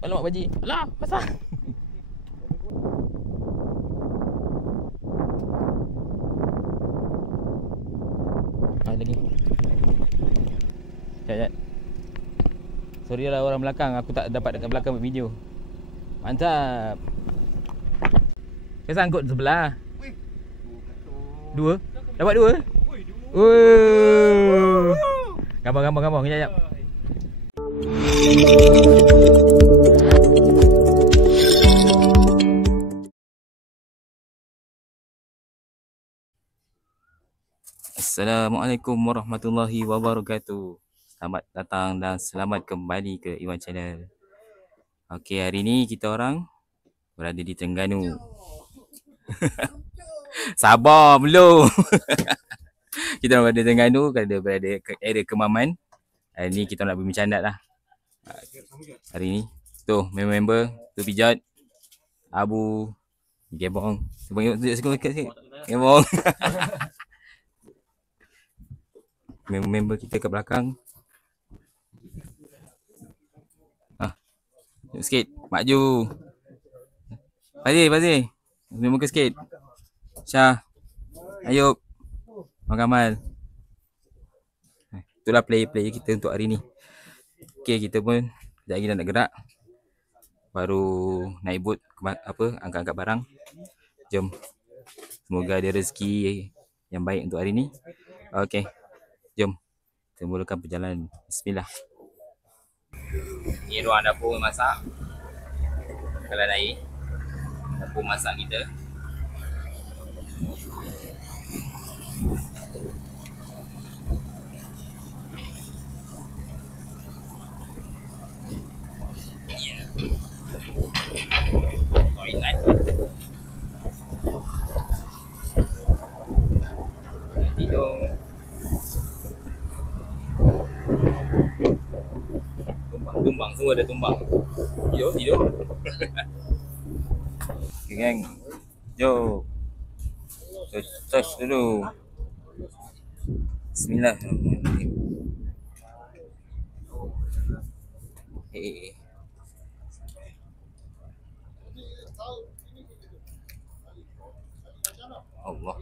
Alamak baji. Alah, pasang. Lagi. Sekejap. Sorry lah orang belakang, aku tak dapat dekat belakang buat video. Mantap. Saya sangkut sebelah. Dua? Dapat dua? Gambar. Kejap. Assalamualaikum warahmatullahi wabarakatuh. Selamat datang dan selamat kembali ke Iwan Channel. Okey, hari ni kita orang berada di Terengganu. Sabar belum. Kita orang berada di Terengganu, berada ke area Kemaman. Hari ni kita nak berbincang lah. Hari ni tu member tu Pijat, Abu, Gebong. Sikit. Gebong. Member kita ke belakang. Sikit, maju. Fazil. Member ke sikit. Syah, Ayub, Kamal. Itulah player kita untuk hari ni. Okey, kita pun sekejap lagi dah nak gerak. Baru naik boat angkat-angkat barang. Jom. Semoga ada rezeki yang baik untuk hari ni. Okey. Jom. Kita mulakan perjalanan. Bismillah. Ni ruang dapur masak. Kalau air. Dapur masak kita. Toilet. Tidur. Tumbang, semua ada tumbang. Tidur. Okay, geng. Jom. Touch dulu. Bismillahirrahmanirrahim. Allah.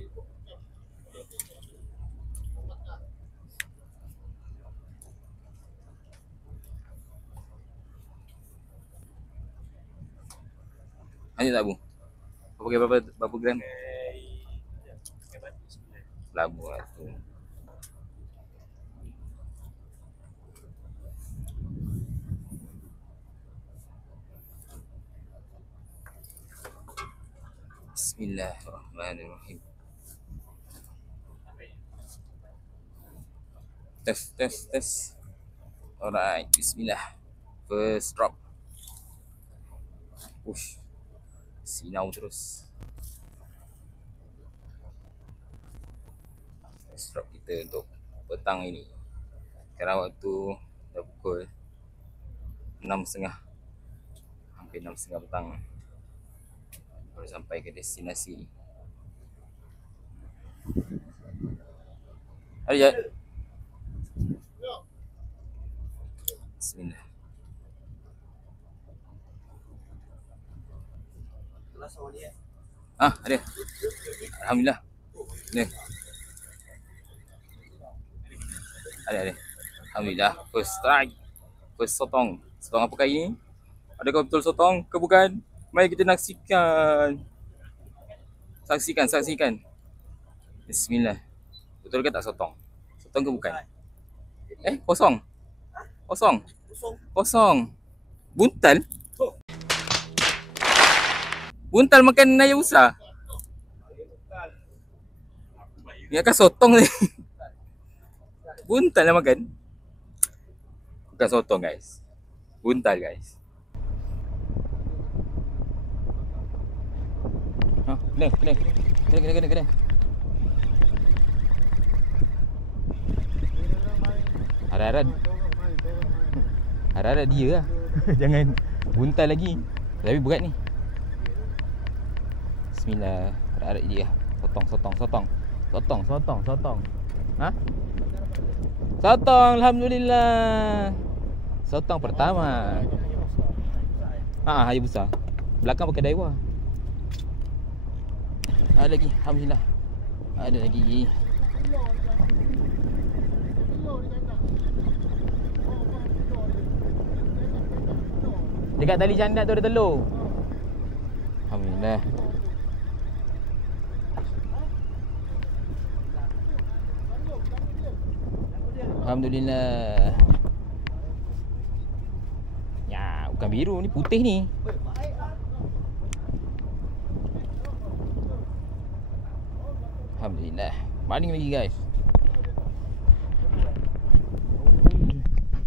Ada tak Bu? Pakai berapa gram? Labu lah tu. Bismillahirrahmanirrahim. Test. Alright, bismillah. First drop. Push. Sinau terus. First drop kita untuk petang ini. Sekarang waktu dah pukul 6.30. Hampir 6.30 petang. Baru sampai ke destinasi. Jat. Bismillah. Ada. Alhamdulillah. Ada. Alhamdulillah. First strike. First sotong. Sotong apa kali ni? Adakah betul sotong ke bukan? Mari kita saksikan. Saksikan. Bismillah. Betul ke tak sotong? Sotong ke bukan? Kosong. Buntal? Buntal makan ayam besar. Ni akan sotong ni. Buntal lah makan. Bukan sotong guys. Buntal guys. Kena. Harap dia lah. Jangan buntal lagi. Tapi berat ni. Bismillah. Harap dia. Sotong. Sotong, alhamdulillah. Sotong pertama. Hayabusa. Belakang pakai Daiwa. Ada lagi, alhamdulillah. Ada lagi. Dekat tali candat tu ada telur. Alhamdulillah. Alhamdulillah. Ya, bukan biru ni, putih ni. Alhamdulillah. Baling lagi guys.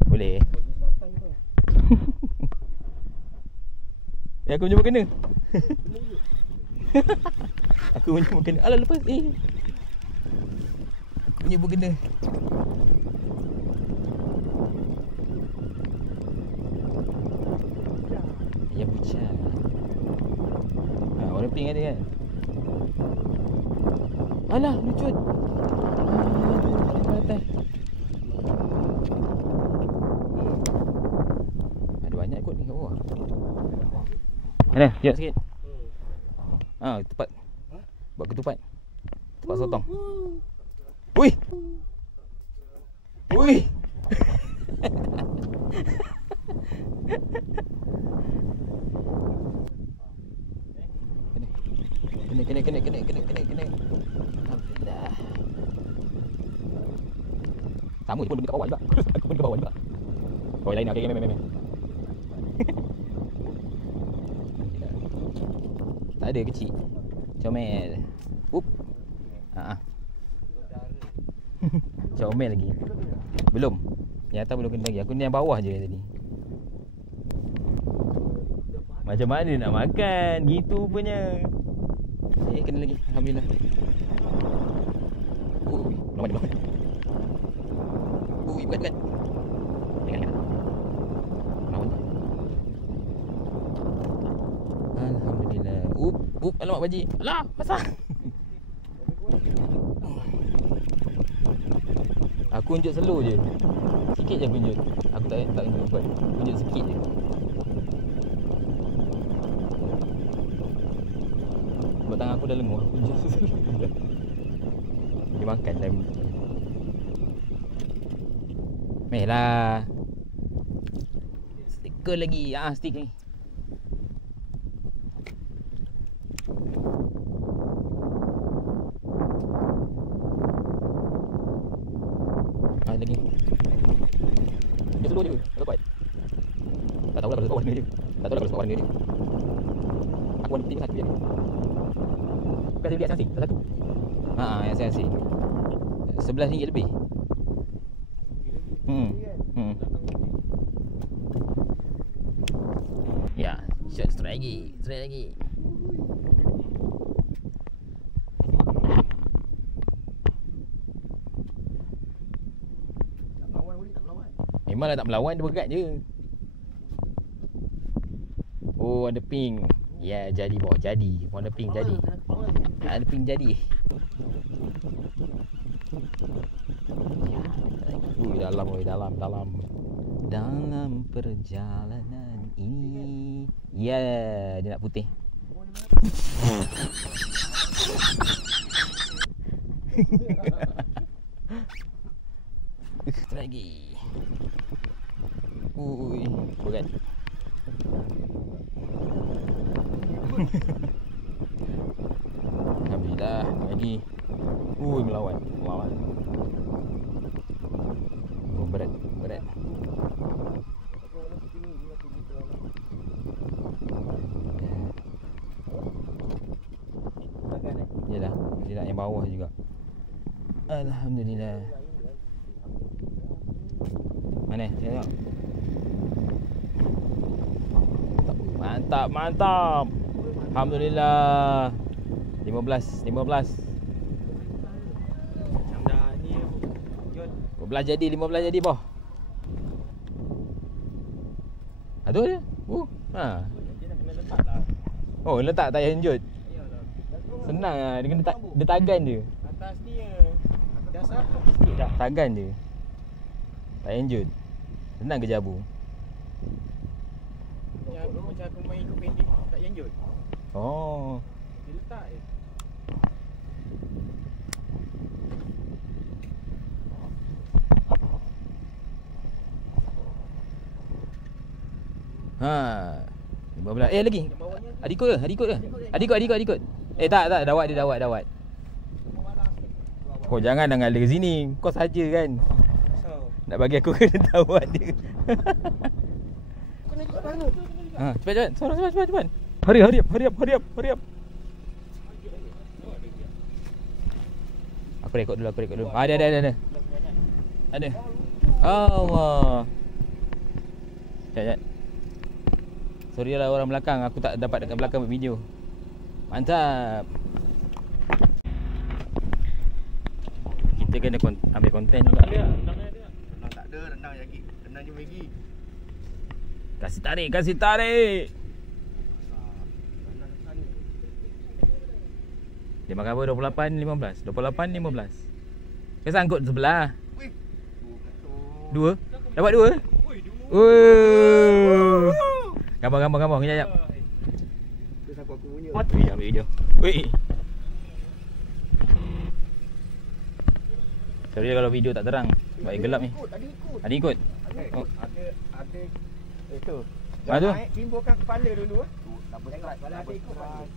Boleh. Ya, aku jumpa kena. Aku jumpa kena. Alah lepas. Aku jumpa kena. Ya bucan. Warna pink ada kan? Alah, lucut. Aduh, ada atas. Ada banyak kot ni kat bawah. Mana? Sekejap sikit. Tepat. Buat ketupat. Tepat sotong. Ui. Ui. Kena. Alhamdulillah. Sama je pun dekat bawah juga. Aku pun dekat bawah juga. Oh, lain okey, main. Tak ada kecil. Comel. Comel lagi. Belum. Yang atas belum kena lagi. Aku ni yang bawah je tadi. Macam mana nak makan? Gitu punya. Kena lagi. Alhamdulillah. Lawan dia. Berat. Jangan. Lawan dia. Alhamdulillah. Alamak baji. Alah, basah. Aku unjuk slow je. Sikit je aku unjuk. Aku tak unjuk kuat. Unjuk sikit je. Sebab tangan aku dah lenguh. Aku unjuk slow. Dia makan dah. Meh lah. Stiker lagi. Stick ni. Lagi. Dia slow je. Tak kuat. Tak tahulah kalau sebab warna dia. Aku warna putih satu je. Bukan dia asing satu. Yang saya asing. RM11 lebih. Ya, shot strike lagi. Memanglah tak melawan, dia berat je. Oh, ada pink. Ya, jadi bawah. Jadi. Warna pink jadi. Ada pink jadi. Dalam perjalanan ini. Ya, dia nak putih. Lagi. Berat. Alhamdulillah, lagi. Melawan. Berat. Yalah, dia nak yang bawah juga. Alhamdulillah. Mana? Tengok. Mantap. Alhamdulillah. 15. 15 jadi boh. Aduh dia. Oh, letak tak payah henjut. Senang ah, dia kena dia tagan je. Atas ni dasar dah. Tagan je. Tak henjut. Senang ke jabu. Macam aku main ikut pendek, tak janjut. Oh. Dia letak je. Ha. 15. Lagi. Adikut ke? Adikut ke? Adikut. Tak, dawat dia dawat. Kau jangan dengar dia ke sini. Kau saja kan. Nak bagi aku kena dawat dia. Kau nak ikut mana? Ha, cepat. Hurry up. Aku rekod dulu. Ada. Ada. Allah. Jap. Sorry lah orang belakang, aku tak dapat dekat belakang buat video. Mantap. Kita kena ambil konten juga. Renang tak ada, renang lagi. Renang je Maggi. Kasih tarik. Dia makan apa? 28, 15. Kau sangkut sebelah. Wih. Dua? Dapat dua? Wuh. Gambar. Kejap. Dia sangkut aku punya. Wih, ambil video. Wih. Sorry kalau video tak terang. Sebab gelap ni. Ada ikut. Ada itu. Mana tu? Naik timbulkan kepala dulu. Double strike. Kalau ada ikut balik.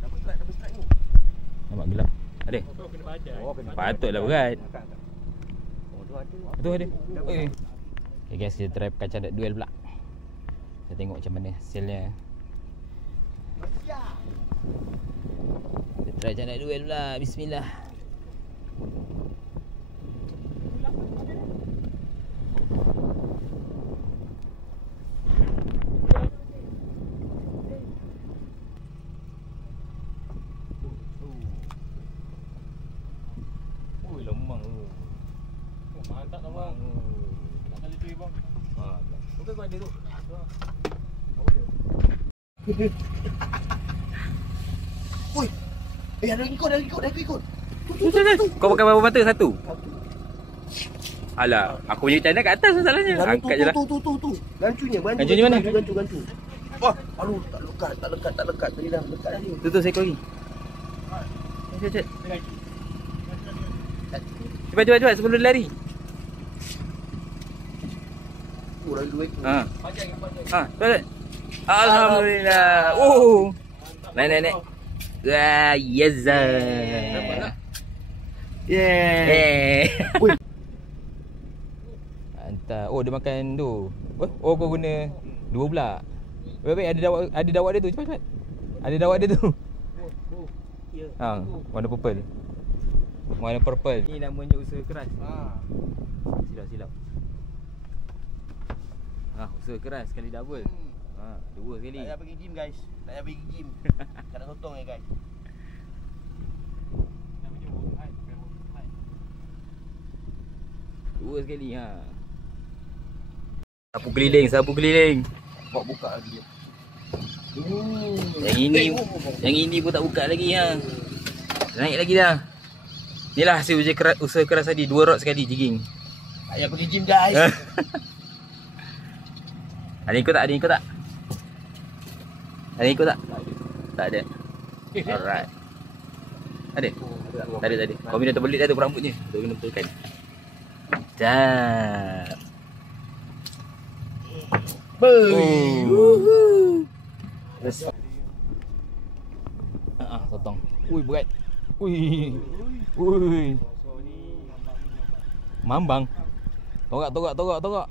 Double strike ni. Nampak gelap. Ada? Kena badan. Patutlah berat. Tu ada. Betul ada. Oi. Okay guys, kita try kacang dat duel pula. Kita tengok macam mana hasilnya. Kita try kacang dat duel pula. Bismillah. Lemang tu. Mantap tak bang? Tak kali tu bang. Bukan kau ada tu. Oi. Ada ikut. Kau pakai berapa mata? Satu? Alah, aku punya canda kat atas masalahnya. Angkat je lah. Tu. Gancunya mana? Gancu. Wah, aduh, tak lekat tadi dah lekat dah ni. Tu seekor lagi. Cepat sebelum dia lari. Lagi 2 ekor. Cepat. Alhamdulillah. Naik. Wah, yes. Yeah. Mantap. Dia makan tu. Kau guna dua pula. Baik, ada dawat dia tu. Cepat. Ada dawat dia tu. Warna purple. Ni namanya usaha keras. Silap. Usaha keras sekali double. Dua sekali. Tak payah pergi gym guys. Tak nak sotong guys. Dua sekali. Sapu keliling. Bawa buka lagi dia. Yang ini pun tak buka lagi. Naik lagi dah. Inilah hasil usaha keras tadi. 2 rod sekali jigging. Tak payah pergi gym guys. Ada ikut tak? Tak ada. Alright. Ada? Tak ada. Kau minum terbelit dah tu rambutnya. Tu kena betulkan. Dah. Sotong. Berat. Mambang. Togak.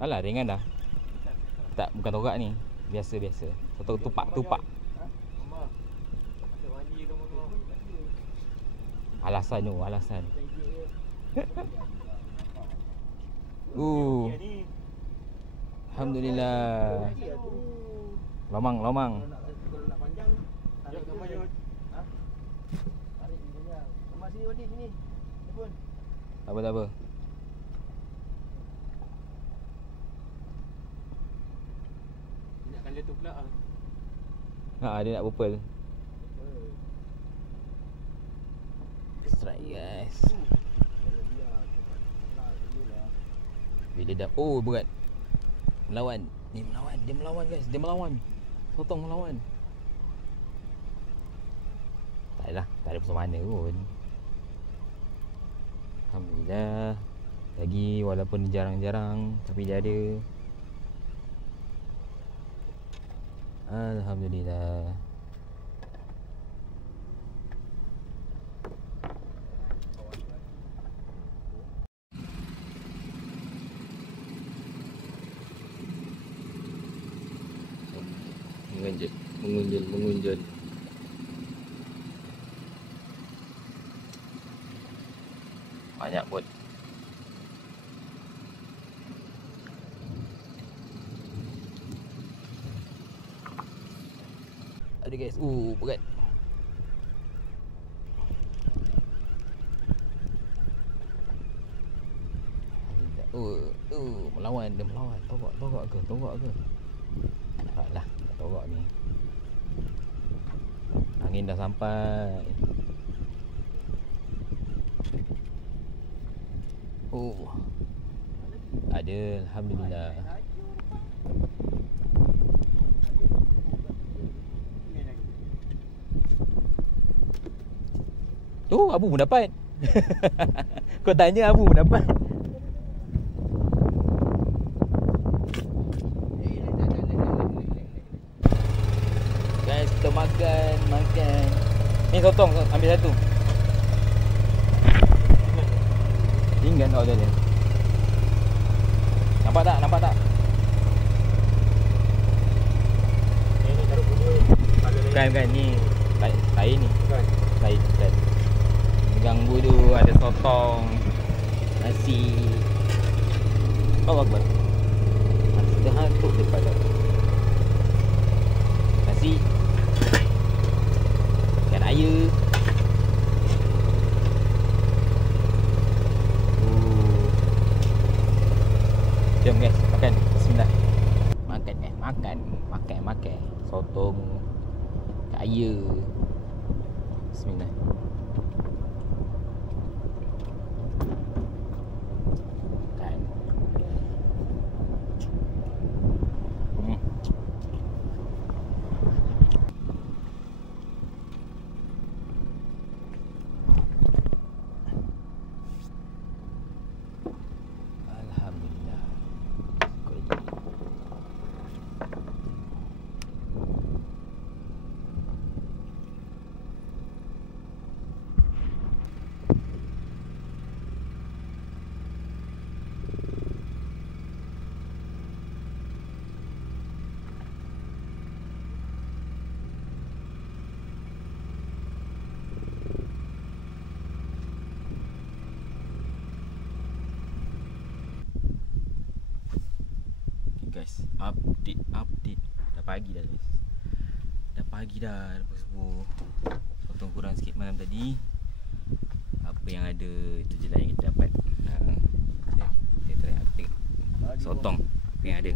Alah, ringan dah. Tak, bukan togak ni. Biasa. Satu tupak. Alasan. Alhamdulillah. Lomang. Tak apa. Dia tu pula. Dia nak purple. Strike guys. Bila dah, oh berat. Melawan. Ni melawan, dia melawan guys, dia melawan. Sotong melawan. Tak ada pasal mana pun. Alhamdulillah. Lagi walaupun jarang-jarang tapi dia ada. Alhamdulillah. Mengunjul. Banyak bot. Ada guys, berat. Melawan, dia melawan. Togak ke? Taklah, togak ni. Angin dah sampai. Ada, alhamdulillah. Abu pun dapat. Kau tanya, Abu pun dapat. Guys, kita makan. Ni sotong, ambil satu. Tinggal dia. Nampak tak? Ini taruh bubur. Bukan ni. Air ni. Bukan. Ganggu tu ada sotong, nasi. Allah Akbar. Nasi dah hantuk depan dah. Nasi. Ikan air. Jom guys, makan. Bismillah. Makan. Sotong, air. Bismillah. Guys, update. Dah pagi dah guys. Lepas subuh. Sotong kurang sikit malam tadi. Apa yang ada itu je lah yang kita dapat. Kita try update sotong apa yang ada.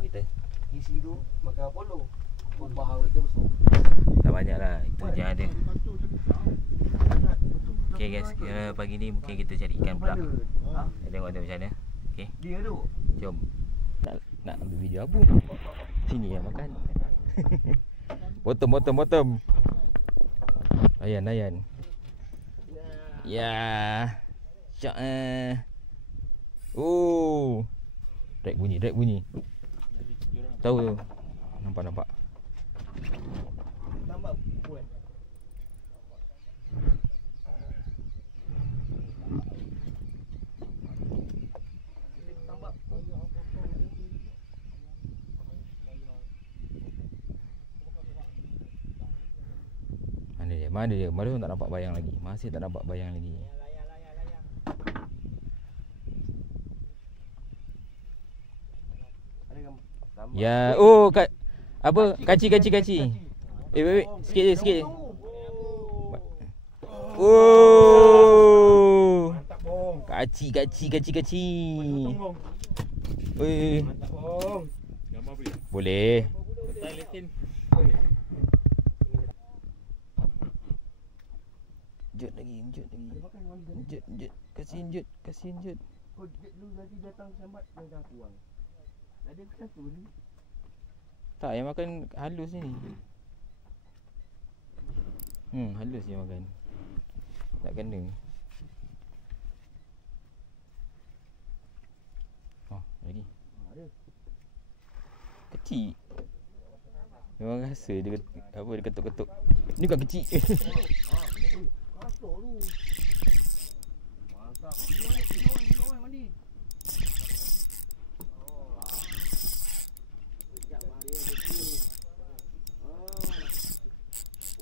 Kita isi tu makan Apollo. Bahang lagi besar. tak banyak lah, itu je yang ada. Okay guys, pagi ni mungkin kita cari ikan pula. Kita tengok macam mana. Okay, Dia tu. jom. Nak ambil video Abu. Sini yang makan. Bottom. Layan. Ya. Cak Drag bunyi. Tahu tu. Nampak. Tambah puan. Mana dia? Baru tak nampak bayang lagi. Masih tak nampak bayang lagi. Ya, apa? Kaci. Wait. Sikit je. Oh. Mantap bong. Kaci. Oi. Mantap bong. Gambar boleh? Boleh. Style Latin. Injut lagi. Injut. Kasih injut. Kau dulu nanti datang sambat dengan aku bang. Ada satu ni. Tak, yang makan halus ni. Halus je makan. Tak kena. Oh, lagi. Ada. Kecil. Memang rasa dia dia ketuk-ketuk. Ni bukan kecil. Kasar tu. Mantap. Video mandi.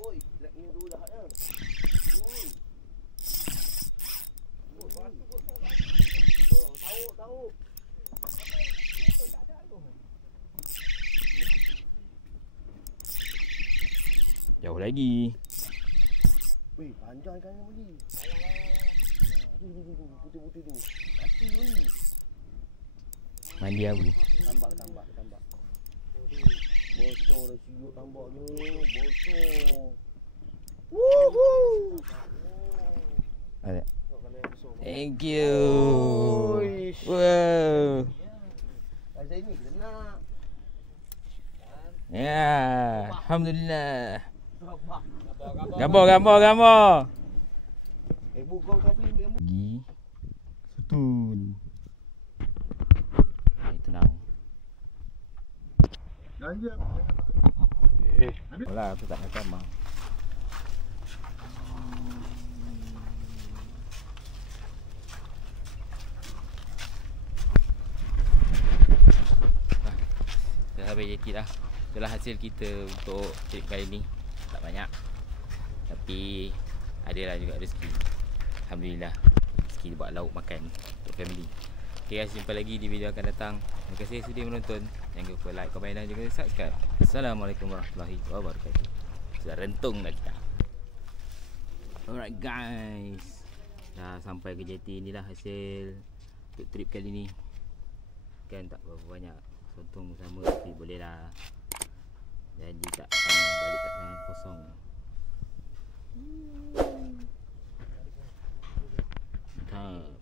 Oi, blacknya dulu dah ya. Oi. Tahu. Jauh lagi. Weh, panjang ikan ni. Tu. Putih-putih tu. Mati ni. Mandi aku. Tambak. Bosor dah siuk tambaknya. Bosor. Woohoo. Ada. Thank you. Oish. Wow. Ada ini kena. Ya, alhamdulillah. Gambar. Gambar. Buka kau film. Lagi. Sutun. Tenang. Ganja. Alah, aku tak nak kamar. Dah habis JT dah. Itulah hasil kita untuk trip kali ni. Tak banyak, tapi adalah juga rezeki. Alhamdulillah, rezeki buat lauk makan untuk family. Okay guys, jumpa lagi di video akan datang. Terima kasih sudi menonton. Jangan lupa like, komen dan juga subscribe. Assalamualaikum warahmatullahi wabarakatuh. Sudah rentung dah kita. Alright guys, dah sampai ke JT. Inilah hasil untuk trip kali ni. Kan tak berapa banyak, sontong sama, tapi boleh lah. Janji tak balik tak tangan kosong. Mantap.